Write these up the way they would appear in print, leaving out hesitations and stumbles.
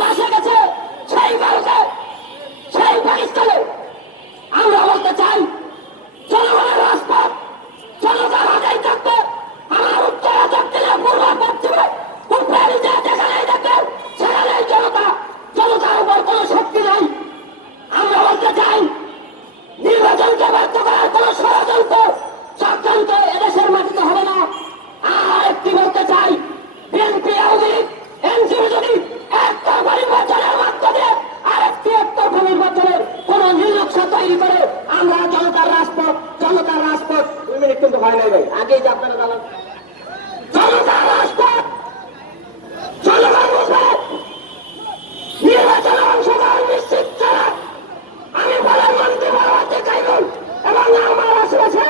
ভাসে গেছে সেই ভারতে, সেই পাকিস্তানে। আমরা বলতে চাই জনগণের রাজপথ জনতার হাতেই থাকবে। আমার উত্তরে দক্ষিণে পূর্ব পশ্চিমে উত্তরে যেখানেই দেখবেন সেখানেই জনতা, জনতার উপর কোনো শক্তি নাই। আমরা বলতে চাই নির্বাচনকে ব্যর্থ করার কোন ষড়যন্ত্র চক্রান্ত এদেশের মাটিতে হবে না। আর একটি বলতে চাই বিএনপি আওয়ামী লীগ এনসিপি যদি একতরফা নির্বাচনের মাধ্যমে আরেকটি একতরফা নির্বাচনের কোন নির্লক্ষ্য তৈরি করে আমরা জনতার রাজপথ, জনতার রাজপথ 2 মিনিট কিন্তু হয় নাই ভাই, আগেই যে আপনারা জানান জনতার রাজপথ জনগণ বুঝবে নির্বাচনে অংশগ্রহণ নিশ্চিত ছাড়া আমি প্রধানমন্ত্রী পরবর্তী চাইবেন এবং আমার আশেপাশে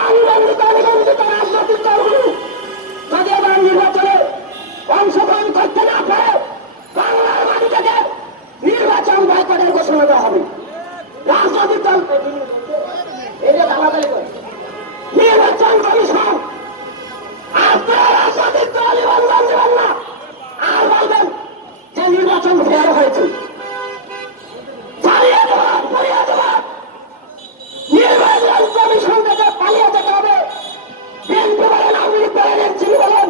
অনিবন্ধিত অনিবন্ধিত রাজনৈতিক দলগুলো যদি এবার নির্বাচনে অংশগ্রহণ করতে না পারে বাংলার মাটি থেকে নির্বাচন বয়কটের ঘোষণা দেওয়া হবে। রাজনৈতিক দল নির্বাচন কমিশন আপনারা রাজনৈতিক দল নিবন্ধন দেবেন না আর বলবেন যে নির্বাচন ফেয়ার হয়েছে, নির্বাচন কমিশন থেকে পালিয়ে যেতে হবে। বিএনপি বলেন, আওয়ামী লীগ বলেন, এনসিপি বলেন,